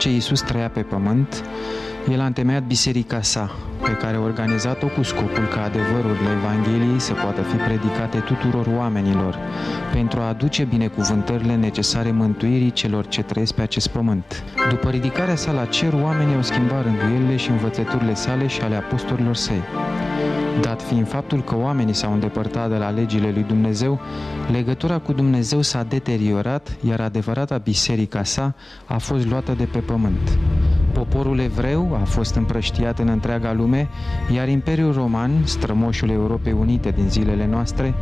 ce Iisus trăia pe pământ, El a întemeiat biserica sa, pe care a organizat-o cu scopul ca adevărurile Evangheliei să poată fi predicate tuturor oamenilor, pentru a aduce binecuvântările necesare mântuirii celor ce trăiesc pe acest pământ. După ridicarea sa la cer, oamenii au schimbat rânduielile și învățăturile sale și ale apostolilor săi. Dat fiind faptul că oamenii s-au îndepărtat de la legile lui Dumnezeu, legătura cu Dumnezeu s-a deteriorat, iar adevărata biserica sa a fost luată de pe pământ. Poporul evreu a fost împrăștiat în întreaga lume, iar Imperiul Roman, strămoșul Europei Unite din zilele noastre,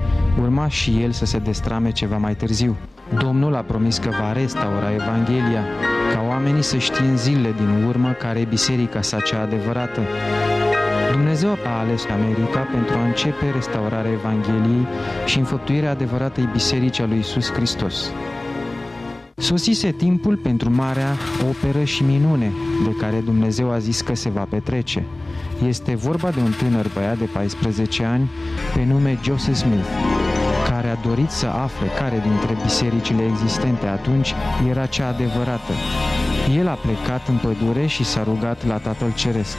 urma și el să se destrame ceva mai târziu. Domnul a promis că va restaura Evanghelia, ca oamenii să știe în zilele din urmă care e biserica sa cea adevărată. Dumnezeu a ales America pentru a începe restaurarea Evangheliei și înfăptuirea adevăratei biserici a lui Iisus Hristos. Sosise timpul pentru marea operă și minune de care Dumnezeu a zis că se va petrece. Este vorba de un tânăr băiat de 14 ani pe nume Joseph Smith, care a dorit să afle care dintre bisericile existente atunci era cea adevărată. El a plecat în pădure și s-a rugat la Tatăl Ceresc,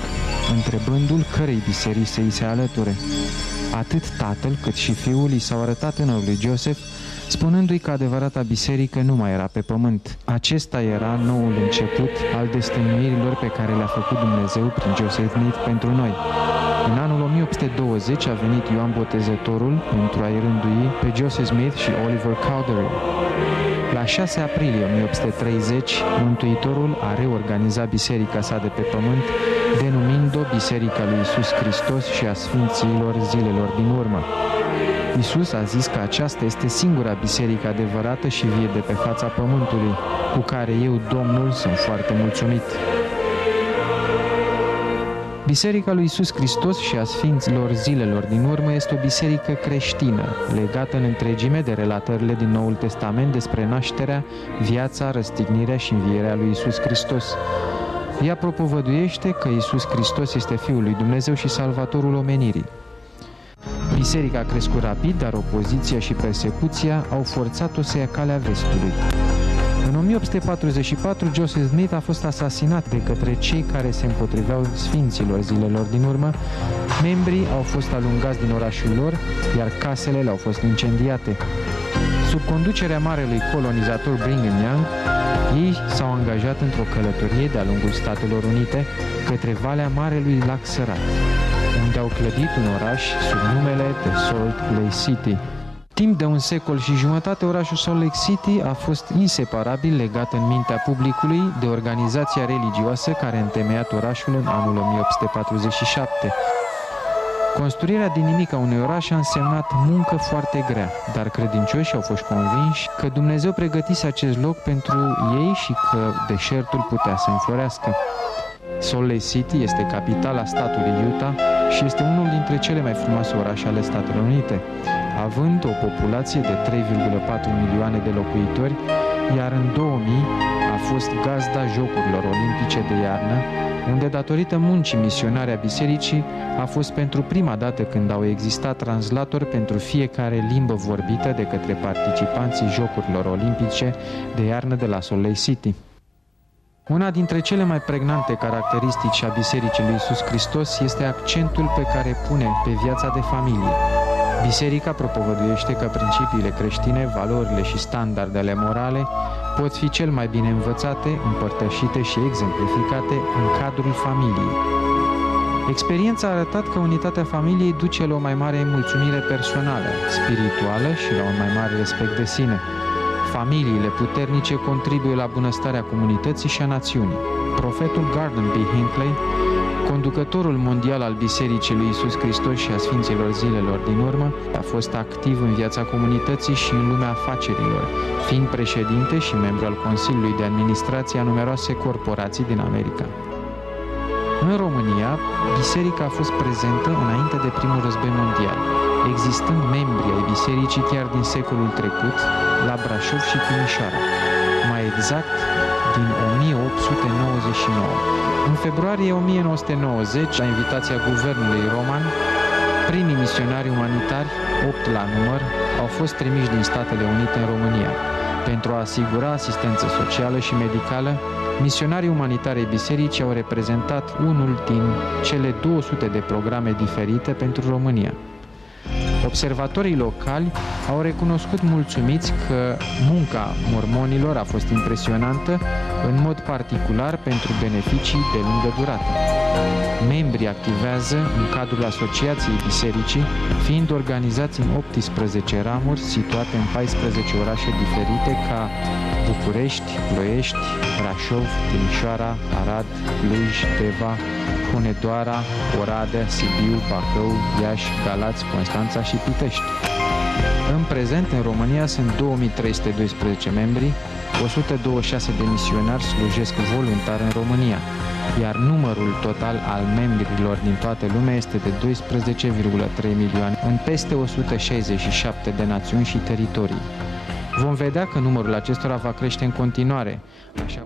întrebându-l cărei biserici să îi se alăture. Atât tatăl cât și fiul i s-au arătat tânărului Joseph, spunându-i că adevărata biserică nu mai era pe pământ. Acesta era noul început al destăinuirilor pe care le-a făcut Dumnezeu prin Joseph Smith pentru noi. În anul 1820 a venit Ioan Botezătorul pentru a-i rândui pe Joseph Smith și Oliver Cowdery. La 6 aprilie 1830, Mântuitorul a reorganizat biserica sa de pe pământ, denumind-o Biserica lui Iisus Hristos și a Sfinților zilelor din urmă. Iisus a zis că aceasta este singura biserică adevărată și vie de pe fața pământului, cu care eu, Domnul, sunt foarte mulțumit. Biserica lui Iisus Hristos și a Sfinților zilelor din urmă este o biserică creștină, legată în întregime de relatările din Noul Testament despre nașterea, viața, răstignirea și învierea lui Iisus Hristos. Ea propovăduiește că Iisus Hristos este Fiul lui Dumnezeu și Salvatorul omenirii. Biserica a crescut rapid, dar opoziția și persecuția au forțat-o să ia calea vestului. În 1844, Joseph Smith a fost asasinat de către cei care se împotriveau Sfinților zilelor din urmă. Membrii au fost alungați din orașul lor, iar casele le-au fost incendiate. Sub conducerea marelui colonizator Brigham Young, ei s-au angajat într-o călătorie de-a lungul Statelor Unite către Valea Marelui Lac Sărat, unde au clădit un oraș sub numele de Salt Lake City. Timp de un secol și jumătate, orașul Salt Lake City a fost inseparabil legat în mintea publicului de organizația religioasă care a întemeiat orașul în anul 1847. Construirea din nimic a unui oraș a însemnat muncă foarte grea, dar credincioșii au fost convinși că Dumnezeu pregătise acest loc pentru ei și că deșertul putea să înflorească. Salt Lake City este capitala statului Utah și este unul dintre cele mai frumoase orașe ale Statelor Unite, având o populație de 3,4 milioane de locuitori, iar în 2000 a fost gazda Jocurilor Olimpice de iarnă, unde, datorită muncii misionare a bisericii, a fost pentru prima dată când au existat translatori pentru fiecare limbă vorbită de către participanții Jocurilor Olimpice de iarnă de la Salt Lake City. Una dintre cele mai pregnante caracteristici a Bisericii lui Iisus Hristos este accentul pe care pune pe viața de familie. Biserica propovăduiește că principiile creștine, valorile și standardele morale pot fi cel mai bine învățate, împărtășite și exemplificate în cadrul familiei. Experiența a arătat că unitatea familiei duce la o mai mare mulțumire personală, spirituală și la un mai mare respect de sine. Familiile puternice contribuie la bunăstarea comunității și a națiunii. Profetul Gordon B. Hinckley, conducătorul mondial al Bisericii lui Iisus Hristos și a Sfinților zilelor din urmă, a fost activ în viața comunității și în lumea afacerilor, fiind președinte și membru al Consiliului de Administrație a numeroase corporații din America. În România, biserica a fost prezentă înainte de primul război mondial, existând membri ai bisericii chiar din secolul trecut, la Brașov și Timișoara, mai exact din 1899. În februarie 1990, la invitația guvernului roman, primii misionari umanitari, 8 la număr, au fost trimiși din Statele Unite în România. Pe Pentru a asigura asistență socială și medicală, misionarii umanitari ai bisericii au reprezentat unul din cele 200 de programe diferite pentru România. Observatorii locali au recunoscut mulțumiți că munca mormonilor a fost impresionantă, în mod particular pentru beneficii de lungă durată. Membrii activează în cadrul Asociației Bisericii, fiind organizați în 18 ramuri situate în 14 orașe diferite ca București, Ploiești, Brașov, Timișoara, Arad, Cluj, Deva, Hunedoara, Oradea, Sibiu, Bacău, Iași, Galați, Constanța și Pitești. În prezent, în România sunt 2312 membri, 126 de misionari slujesc voluntar în România, iar numărul total al membrilor din toată lumea este de 12,3 milioane în peste 167 de națiuni și teritorii. Vom vedea că numărul acestora va crește în continuare.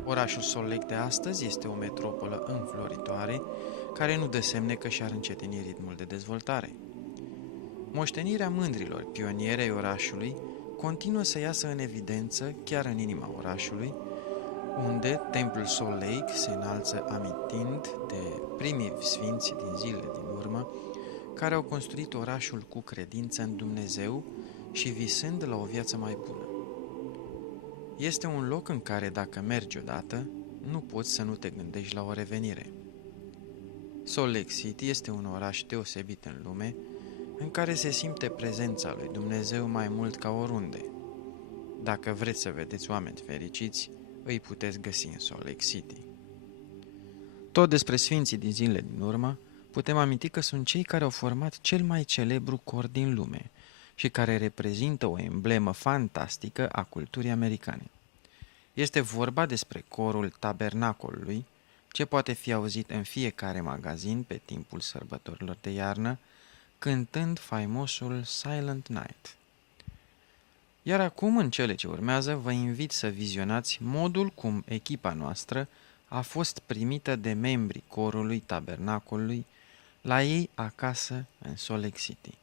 Orașul Salt Lake de astăzi este o metropolă înfloritoare, care nu dă semne că și-ar încetini ritmul de dezvoltare. Moștenirea mândrilor pionieri ai orașului continuă să iasă în evidență chiar în inima orașului, unde templul Salt Lake se înalță amintind de primii sfinți din zilele din urmă, care au construit orașul cu credință în Dumnezeu și visând la o viață mai bună. Este un loc în care, dacă mergi odată, nu poți să nu te gândești la o revenire. Salt Lake City este un oraș deosebit în lume, în care se simte prezența lui Dumnezeu mai mult ca oriunde. Dacă vreți să vedeți oameni fericiți, îi puteți găsi în Salt Lake City. Tot despre sfinții din zilele din urmă, putem aminti că sunt cei care au format cel mai celebru cor din lume și care reprezintă o emblemă fantastică a culturii americane. Este vorba despre corul Tabernacolului, ce poate fi auzit în fiecare magazin pe timpul sărbătorilor de iarnă, cântând faimosul Silent Night. Iar acum, în cele ce urmează, vă invit să vizionați modul cum echipa noastră a fost primită de membrii corului Tabernacolului la ei acasă în Salt Lake City.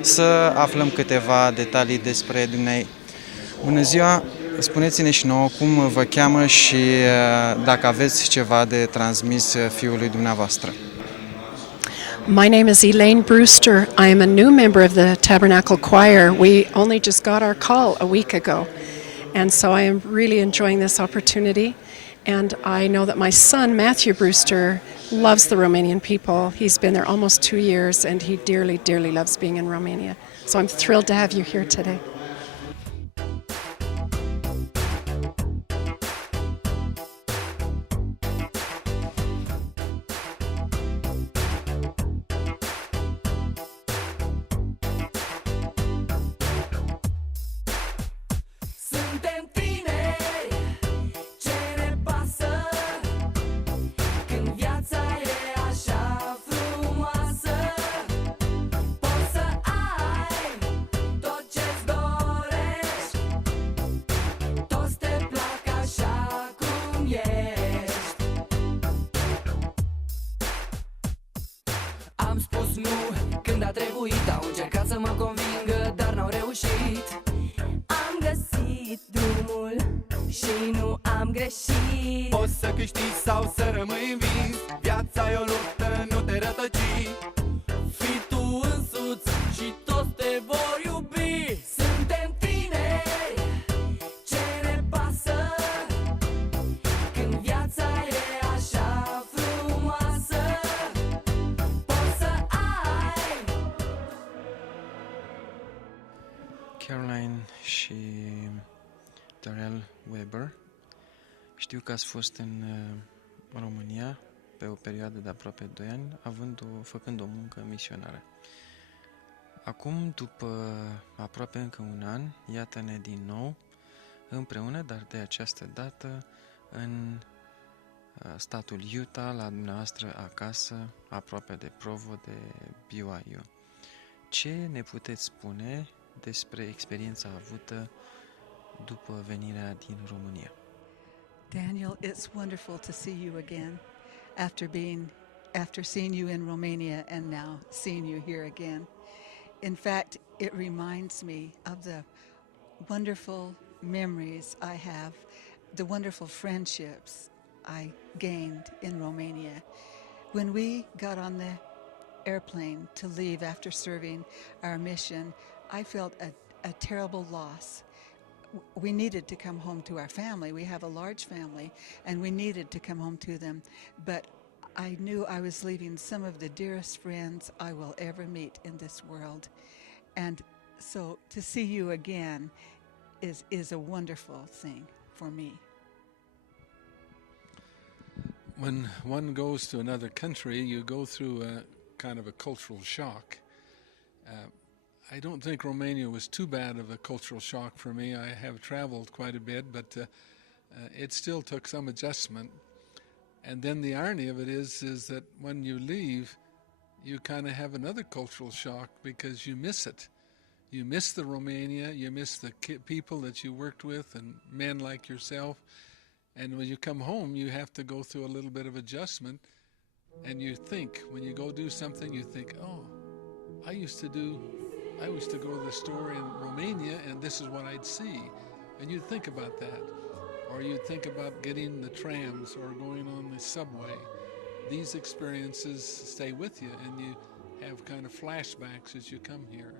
Să aflăm câteva detalii despre dumneai. Bună ziua! Spuneți-ne și nouă cum vă cheamă și dacă aveți ceva de transmis fiului dumneavoastră. My name is Elaine Brewster. I am a new member of the Tabernacle Choir. We only just got our call a week ago. And so I am really enjoying this opportunity. And I know that my son, Matthew Brewster, loves the Romanian people. He's been there almost 2 years, and he dearly, dearly loves being in Romania. So I'm thrilled to have you here today. Am spus nu când a trebuit. Au încercat să mă convingă, dar n-au reușit. Am găsit drumul și nu am greșit. Poți să câștigi sau să rămâi învins. Viața e o luptă, nu te rătăci. Fii tu însuți și toți te vor iubi. Suntem tineri, ce ne pasă când viața e așa frumoasă. Poți să ai. Caroline și Darrell Weber, știu că ați fost în România pe o perioadă de aproape 2 ani, făcând o muncă misionară. Acum, după aproape încă un an, iată-ne din nou împreună, dar de această dată în statul Utah, la dumneavoastră acasă, aproape de Provo, de BYU. Ce ne puteți spune despre experiența avută după venirea din România? Daniel, it's wonderful to see you again after seeing you in Romania and now seeing you here again. In fact, it reminds me of the wonderful memories I have, the wonderful friendships I gained in Romania. When we got on the airplane to leave after serving our mission, I felt a terrible loss. We needed to come home to our family. We have a large family, and we needed to come home to them. But I knew I was leaving some of the dearest friends I will ever meet in this world. And so to see you again is a wonderful thing for me. When one goes to another country, you go through a kind of a cultural shock. I don't think Romania was too bad of a cultural shock for me. I have traveled quite a bit, but it still took some adjustment. And then the irony of it is that when you leave, you kind of have another cultural shock because you miss it. You miss the Romania, you miss the people that you worked with and men like yourself. And when you come home, you have to go through a little bit of adjustment. And you think, when you go do something, you think, oh, I used to go to the store in Romania and this is what I'd see. And you think about that. or you think about getting the trams or going on the subway. These experiences stay with you, and you have kind of flashbacks as you come here.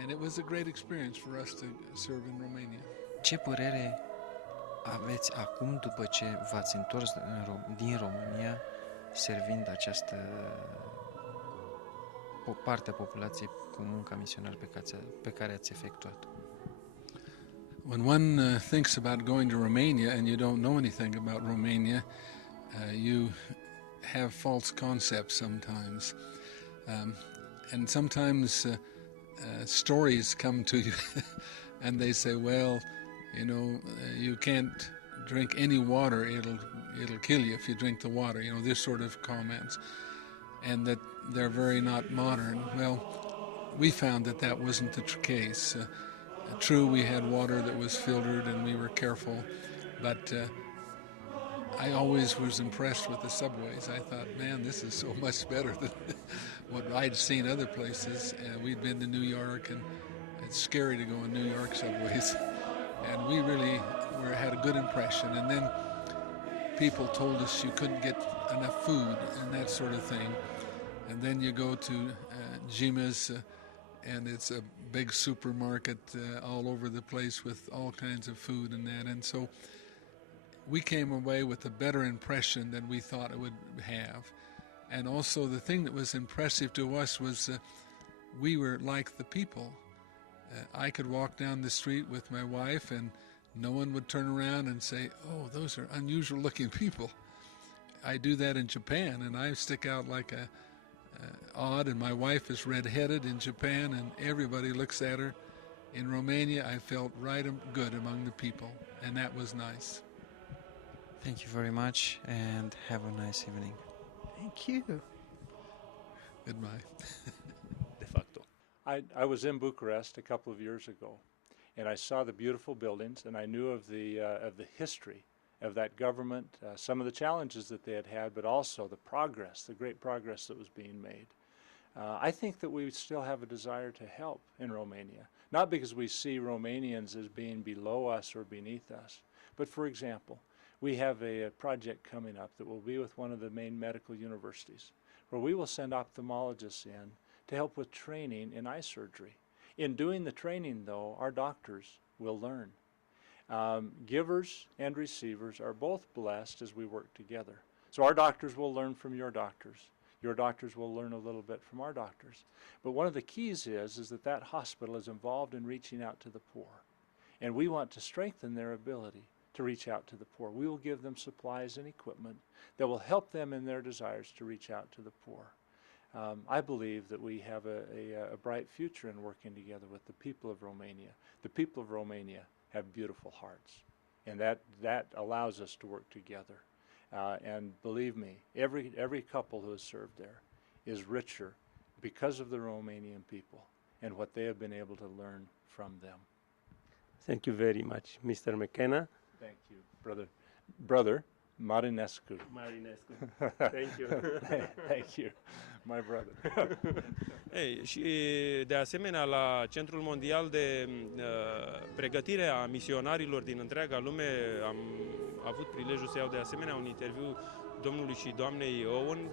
And it was a great experience for us to serve in Romania. Ce părere aveți acum după ce v-ați întors din România servind această o parte a populației cu munca misionară pe care ați efectuat-o? When one thinks about going to Romania and you don't know anything about Romania, you have false concepts sometimes. And sometimes stories come to you and they say, well, you know, you can't drink any water, it'll kill you if you drink the water, you know, this sort of comments. And that they're very not modern. Well, we found that wasn't the case. True, we had water that was filtered and we were careful, but I always was impressed with the subways. I thought, man, this is so much better than what I'd seen other places. We'd been to New York, and it's scary to go in New York subways. And we really had a good impression. And then people told us you couldn't get enough food and that sort of thing. And then you go to Jima's, and it's a big supermarket all over the place with all kinds of food and that. And so we came away with a better impression than we thought it would have. And also the thing that was impressive to us was we were like the people. I could walk down the street with my wife and no one would turn around and say, oh, those are unusual looking people. I do that in Japan, and I stick out like odd, and my wife is red-headed in Japan, and everybody looks at her. In Romania, I felt right good among the people, and that was nice. Thank you very much, and have a nice evening. Thank you. Goodbye. De facto. I was in Bucharest a couple of years ago, and I saw the beautiful buildings, and I knew of the history of that government, some of the challenges that they had, but also the progress, the great progress that was being made. I think that we still have a desire to help in Romania, not because we see Romanians as being below us or beneath us, but for example, we have a project coming up that will be with one of the main medical universities, where we will send ophthalmologists in to help with training in eye surgery. In doing the training, though, our doctors will learn. Givers and receivers are both blessed as we work together. So our doctors will learn from your doctors. Your doctors will learn a little bit from our doctors. But one of the keys is that hospital is involved in reaching out to the poor. And we want to strengthen their ability to reach out to the poor. We will give them supplies and equipment that will help them in their desires to reach out to the poor. I believe that we have a bright future in working together with the people of Romania. The people of Romania have beautiful hearts, and that allows us to work together. And believe me, every couple who has served there is richer because of the Romanian people and what they have been able to learn from them. Thank you very much, Mr. McKenna. Thank you, brother Marinescu. Thank you. Thank you, my brother. Ei, și de asemenea la Centrul Mondial de Pregătire a Misionarilor din întreaga lume am avut prilejul să iau de asemenea un interviu domnului și doamnei Owen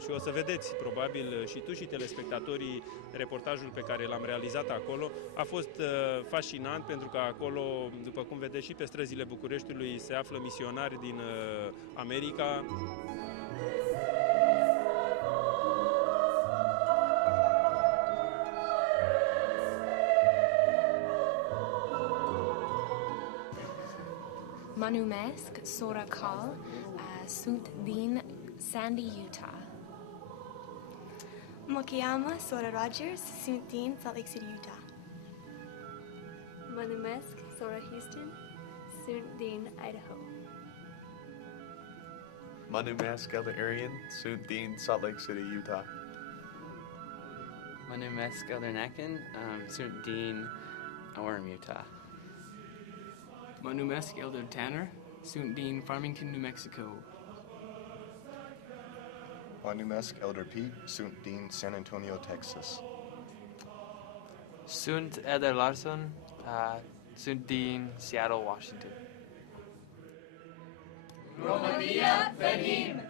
și o să vedeți probabil și tu și telespectatorii reportajul pe care l-am realizat acolo. A fost fascinant pentru că acolo, după cum vedeți și pe străzile Bucureștiului, se află misionari din America. Mă numesc Sora Call, sunt din Sandy, Utah. Mă cheamă Sora Rogers, sunt din Salt Lake City, Utah. Mă numesc Sora Houston, sunt din Idaho. Mă numesc Elder Arian, sunt din Salt Lake City, Utah. Mă numesc Elder Nakin, sunt din Orem, Utah. Mă numesc Elder Tanner, sunt din Farmington, New Mexico. Mă numesc Elder Pete, sunt din San Antonio, Texas. Sunt Elder Larson, sunt din Seattle, Washington. România, venim!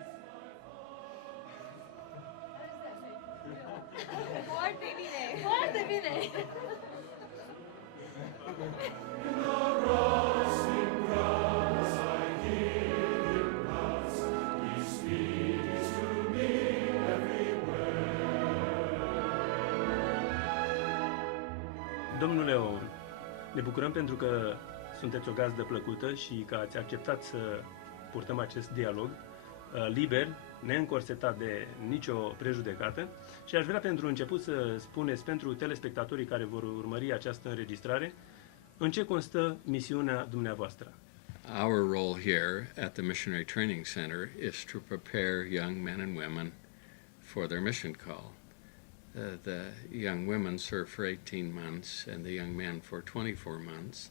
Foarte bine! Foarte bine! Domnule Owen, ne bucurăm pentru că sunteți o gazdă plăcută și că ați acceptat să purtăm acest dialog liber, neîncorsetat de nicio prejudecată, și aș vrea pentru început să spuneți pentru telespectatorii care vor urmări această înregistrare în ce constă misiunea dumneavoastră. Our role here at the Missionary Training Center is to prepare young men and women for their mission call. The young women serve for 18 months and the young men for 24 months.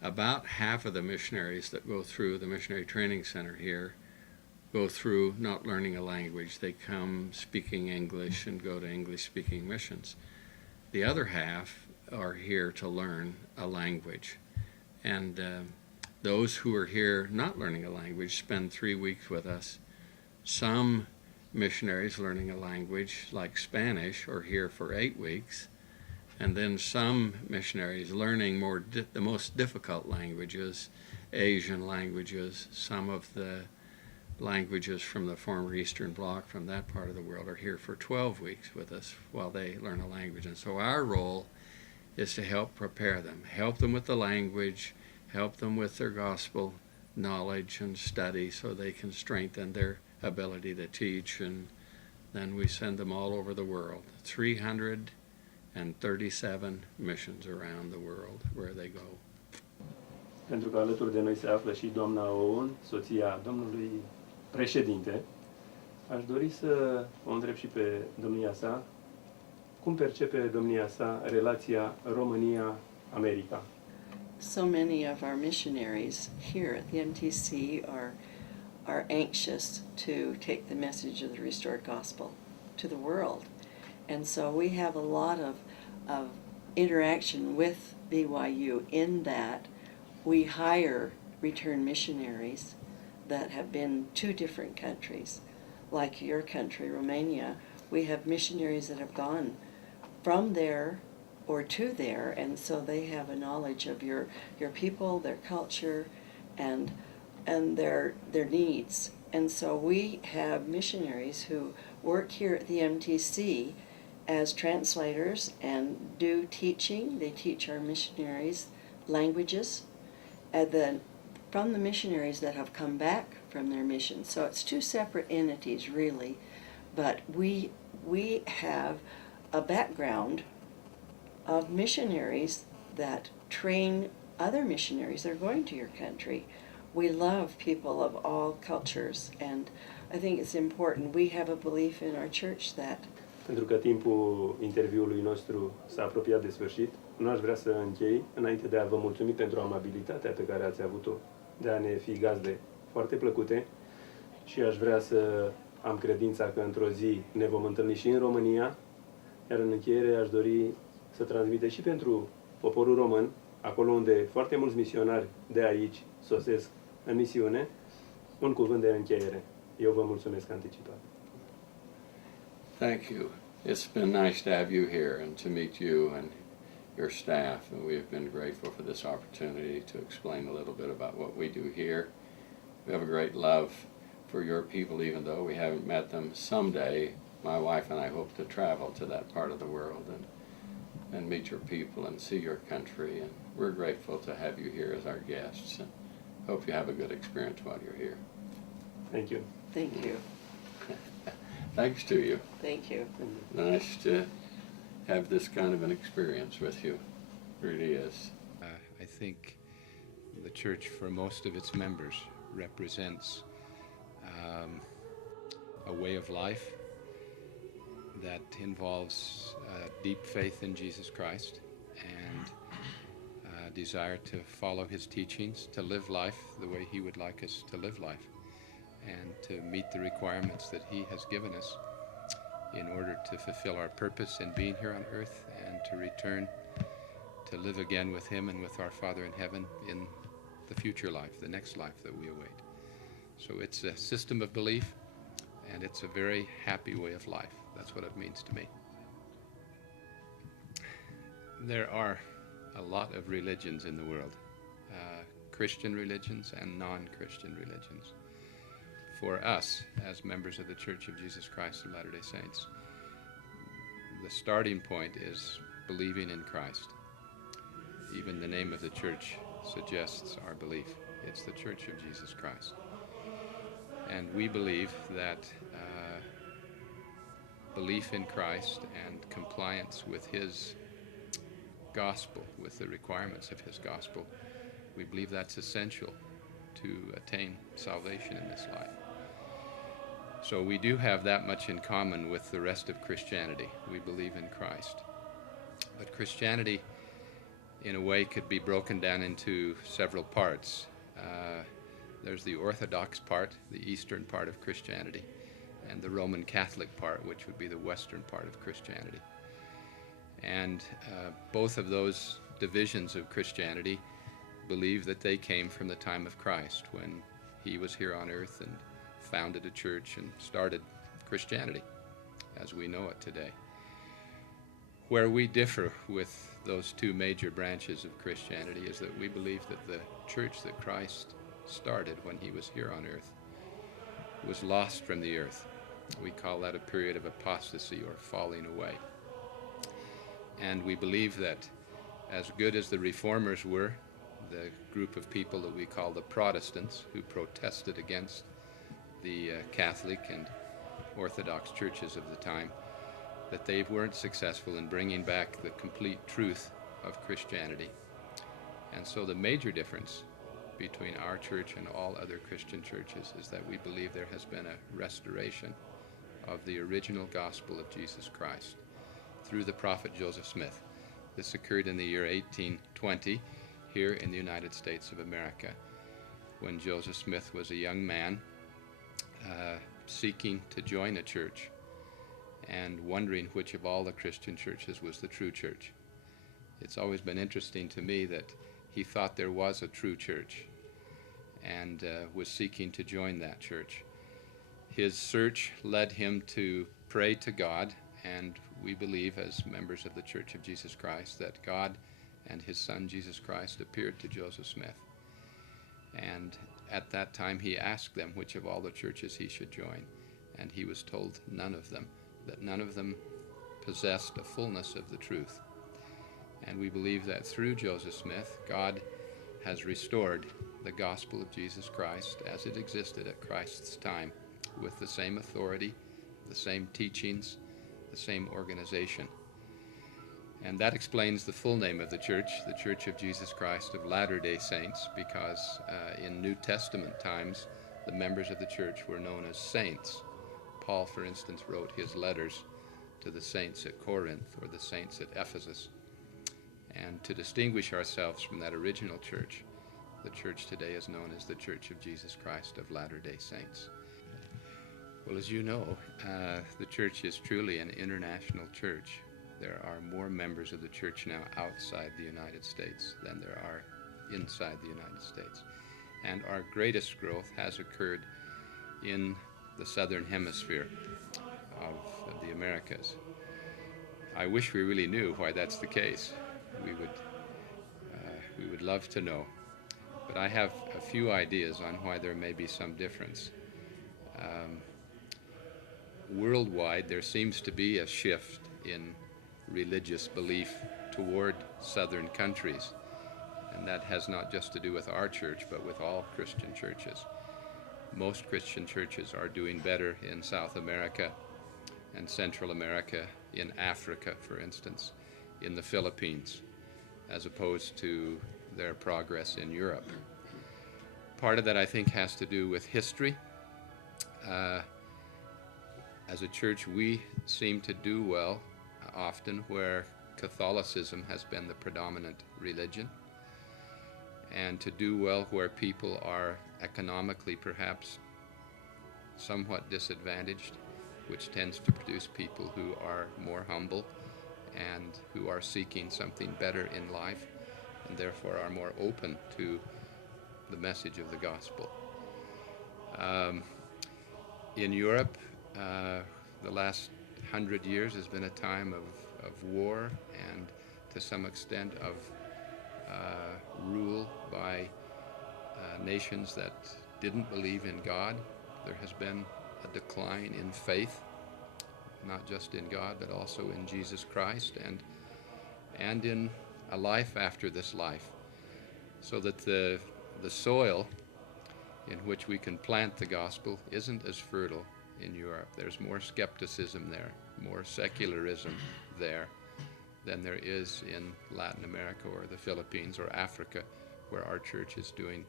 About half of the missionaries that go through the Missionary Training Center here go through not learning a language. They come speaking English and go to English-speaking missions. The other half are here to learn a language. And those who are here not learning a language spend 3 weeks with us. Some missionaries learning a language like Spanish are here for 8 weeks. And then some missionaries learning the most difficult languages, Asian languages, some of the languages from the former Eastern Bloc, from that part of the world, are here for 12 weeks with us while they learn a language. And so our role is to help prepare them, help them with the language, help them with their gospel knowledge and study so they can strengthen their ability to teach, and then we send them all over the world. 337 missions around the world where they go. Pentru că alături de noi se află și doamna Owen, soția domnului președinte, aș dori să o întreb și pe domnia sa, cum percepe domnia sa relația România-America? So many of our missionaries here at the MTC are anxious to take the message of the restored gospel to the world. And so we have a lot of interaction with BYU in that we hire return missionaries that have been to different countries. Like your country, Romania, we have missionaries that have gone from there or to there, and so they have a knowledge of your people, their culture, and their needs. And so we have missionaries who work here at the MTC as translators and do teaching. They teach our missionaries languages, and then from the missionaries that have come back from their missions. So it's two separate entities really, but we have a background of missionaries that train other missionaries that are going to your country. We love people of all cultures, and I think it's important. We have a belief in our church that Pentru că timpul interviului nostru s-a apropiat de sfârșit, nu aș vrea să închei înainte de a vă mulțumi pentru amabilitatea pe care ați avut-o de a ne fi gazde foarte plăcute, și aș vrea să am credința că într-o zi ne vom întâlni și în România, iar în încheiere aș dori să transmite și pentru poporul român, acolo unde foarte mulți misionari de aici sosesc în misiune, un cuvânt de încheiere. Eu vă mulțumesc anticipat. Thank you. It's been nice to have you here and to meet you and your staff, and we have been grateful for this opportunity to explain a little bit about what we do here. We have a great love for your people, even though we haven't met them. Someday, my wife and I hope to travel to that part of the world and meet your people and see your country, and we're grateful to have you here as our guests, and hope you have a good experience while you're here. Thank you. Thank you. Thanks to you. Thank you. Nice to have this kind of an experience with you. It really is. I think the church, for most of its members, represents a way of life that involves deep faith in Jesus Christ and a desire to follow his teachings, to live life the way he would like us to live life, and to meet the requirements that he has given us in order to fulfill our purpose in being here on earth and to return to live again with him and with our Father in heaven in the future life, the next life that we await. So it's a system of belief, and it's a very happy way of life. That's what it means to me. There are a lot of religions in the world, Christian religions and non-Christian religions. For us, as members of the Church of Jesus Christ of Latter-day Saints, the starting point is believing in Christ. Even the name of the church suggests our belief. It's the Church of Jesus Christ. And we believe that belief in Christ and compliance with His gospel, with the requirements of His gospel, we believe that's essential to attain salvation in this life. So we do have that much in common with the rest of Christianity. We believe in Christ. But Christianity, in a way, could be broken down into several parts. There's the Orthodox part, the eastern part of Christianity, and the Roman Catholic part, which would be the western part of Christianity. And both of those divisions of Christianity believe that they came from the time of Christ, when He was here on earth and founded a church and started Christianity as we know it today. Where we differ with those two major branches of Christianity is that we believe that the church that Christ started when He was here on earth was lost from the earth. We call that a period of apostasy, or falling away. And we believe that as good as the Reformers were, the group of people that we call the Protestants, who protested against the Catholic and Orthodox churches of the time, that they weren't successful in bringing back the complete truth of Christianity. And so the major difference between our church and all other Christian churches is that we believe there has been a restoration of the original gospel of Jesus Christ through the prophet Joseph Smith. This occurred in the year 1820 here in the United States of America, when Joseph Smith was a young man seeking to join a church and wondering which of all the Christian churches was the true church. It's always been interesting to me that he thought there was a true church and was seeking to join that church. His search led him to pray to God, and we believe as members of the Church of Jesus Christ that God and His Son Jesus Christ appeared to Joseph Smith. And at that time he asked them which of all the churches he should join, and he was told none of them, that none of them possessed a fullness of the truth. And we believe that through Joseph Smith, God has restored the gospel of Jesus Christ as it existed at Christ's time, with the same authority, the same teachings, the same organization. And that explains the full name of the Church of Jesus Christ of Latter-day Saints, because in New Testament times, the members of the church were known as saints. Paul, for instance, wrote his letters to the saints at Corinth or the saints at Ephesus. And to distinguish ourselves from that original church, the church today is known as the Church of Jesus Christ of Latter-day Saints. Well, as you know, the church is truly an international church. There are more members of the church now outside the United States than there are inside the United States. And our greatest growth has occurred in the southern hemisphere of the Americas. I wish we really knew why that's the case. We would love to know. But I have a few ideas on why there may be some difference. Worldwide, there seems to be a shift in religious belief toward southern countries. And that has not just to do with our church, but with all Christian churches. Most Christian churches are doing better in South America and Central America, in Africa, for instance, in the Philippines, as opposed to their progress in Europe. Part of that, I think, has to do with history. As a church, we seem to do well often where Catholicism has been the predominant religion, and to do well where people are economically perhaps somewhat disadvantaged, which tends to produce people who are more humble and who are seeking something better in life, and therefore are more open to the message of the gospel. In Europe, the last 100 years has been a time of war and to some extent of rule by nations that didn't believe in God. There has been a decline in faith, not just in God, but also in Jesus Christ and in a life after this life, so that the soil in which we can plant the gospel isn't as fertile in Europe. There's more skepticism there, more secularism there than there is in Latin America or the Philippines or Africa, where our church is doing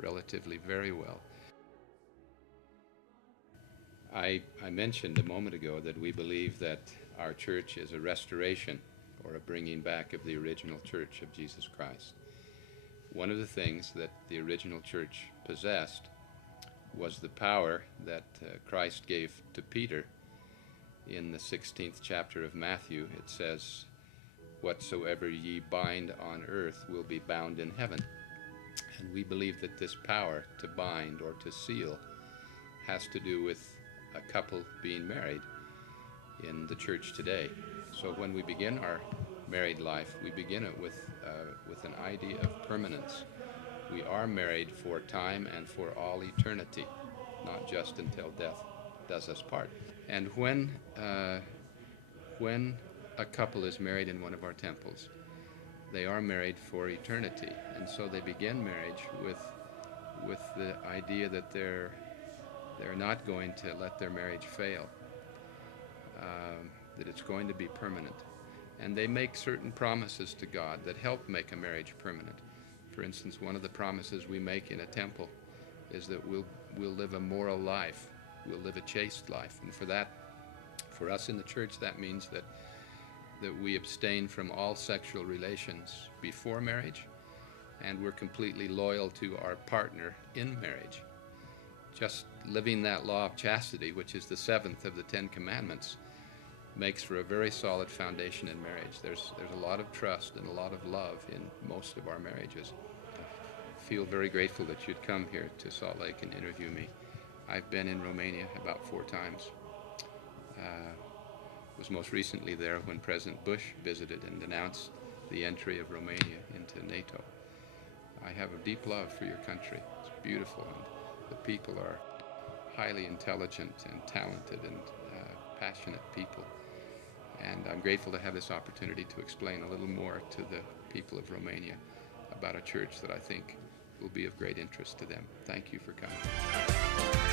relatively very well. I mentioned a moment ago that we believe that our church is a restoration or a bringing back of the original Church of Jesus Christ. One of the things that the original church possessed was the power that Christ gave to Peter. In the 16th chapter of Matthew, it says, "Whatsoever ye bind on earth will be bound in heaven." And we believe that this power to bind or to seal has to do with a couple being married in the church today. So when we begin our married life, we begin it with an idea of permanence. We are married for time and for all eternity, not just until death does us part. And when a couple is married in one of our temples, they are married for eternity, and so they begin marriage with the idea that they're not going to let their marriage fail, that it's going to be permanent. And they make certain promises to God that help make a marriage permanent. For instance, one of the promises we make in a temple is that we'll live a moral life, we'll live a chaste life. And for us in the church, that means that we abstain from all sexual relations before marriage, and we're completely loyal to our partner in marriage. Just living that law of chastity, which is the 7th of the 10 Commandments, makes for a very solid foundation in marriage. There's a lot of trust and a lot of love in most of our marriages. I feel very grateful that you'd come here to Salt Lake and interview me. I've been in Romania about 4 times. Was most recently there when President Bush visited and announced the entry of Romania into NATO. I have a deep love for your country. It's beautiful, and the people are highly intelligent and talented and passionate people. And I'm grateful to have this opportunity to explain a little more to the people of Romania about a church that I think will be of great interest to them. Thank you for coming.